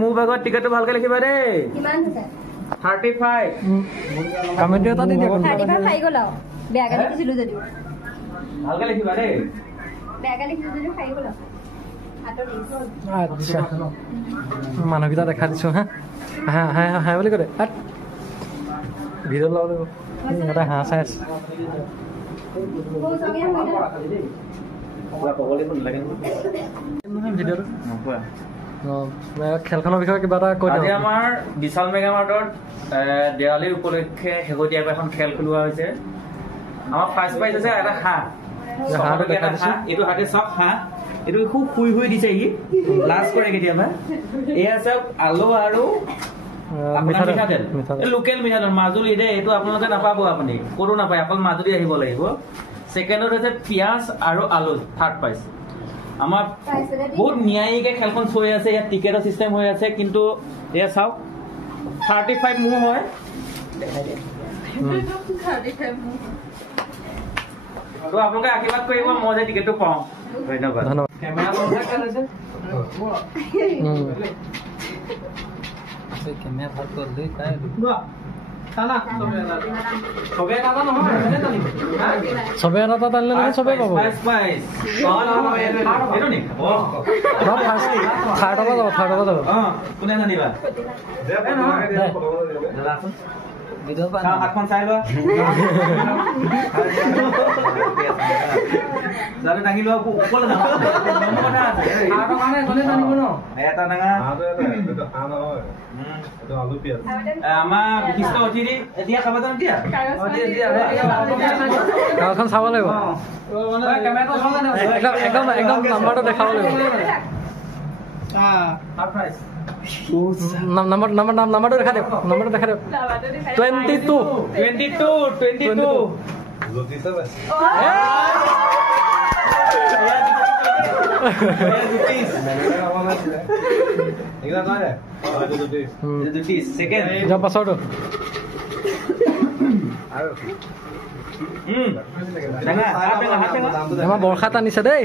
মোৰ ভাগত টিকেটটো ভালকে লিখিবা দেই 35 কমেন্ট এটা দি দিয়া 35 পাই গ'ল আৰু বেয়াকে লিখিছিলো যদিও ভালকে লিখিবা দেই বেয়াকে লিখিছিলো যদিও পাই গ'ল আচ্ছা মানুহকেইটা দেখা দিছো হা হা হা হা বুলি কয় ভিডিঅ' লাভ লাগিব এটা হাঁহ চাই আছে ভিডিঅ'টো খেলখনৰ বিষয়ে কিবা এটা কৈ আজি আমাৰ বিশাল মেগা মাৰ্টত দেৱালীৰ উপলক্ষে শেহতীয়াকৈ এখন খেল খেলোৱা হৈছে আমাৰ ফাৰ্ষ্ট প্ৰাইজ আছে এটা হাঁহ এইটো হাতে চব হাঁহ এইটো খুব শুই শুই দিছে ই লাজ কৰে কেতিয়াবা এয়া চাওক আলু আৰু মিঠাতেল লোকেল মিঠাতেল মাজুলী দেই এইটো আপোনালোকে নাপাব আপুনি ক'তো নাপায় অকল মাজুলী আহিব লাগিব ছেকেণ্ডত হৈছে পিঁয়াজ আৰু আলু থাৰ্ড প্ৰাইজ আমাৰ বহুত ন্যায়িকে খেলখন চলি আছে ইয়াত টিকেটৰ চিষ্টেম হৈ আছে কিন্তু এয়া চাওক 35 মোৰ হয় তো আপোনালোকে আশীৰ্বাদ কৰিব মই যে টিকেটটো পাওঁ ধন্যবাদ কেমেৰা ভাল কৰি চবে এটা টানিলে নহয় চবে পাব থাৰ্ড যাব কোনে জানিবা হাতখন চাই লোৱা জানো দাঙি লোৱা ওপৰলৈ এটা ডাঙা আমাৰ বিশিষ্ট অতিথি এতিয়া খাব যাম এতিয়া গাঁওখন চাব লাগিব একদম নাম্বাৰটো দেখাব লাগিব নাম্বাৰটো দেখা দিয়ক নাম্বাৰটো দেখা দিয়ক 22 পাছৰটো আমাৰ বৰ্ষাত আনিছে দেই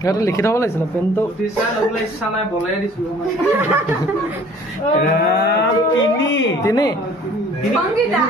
সিহঁতে লিখি থব লাগিছিলে পেনটো তিনি সংগীতা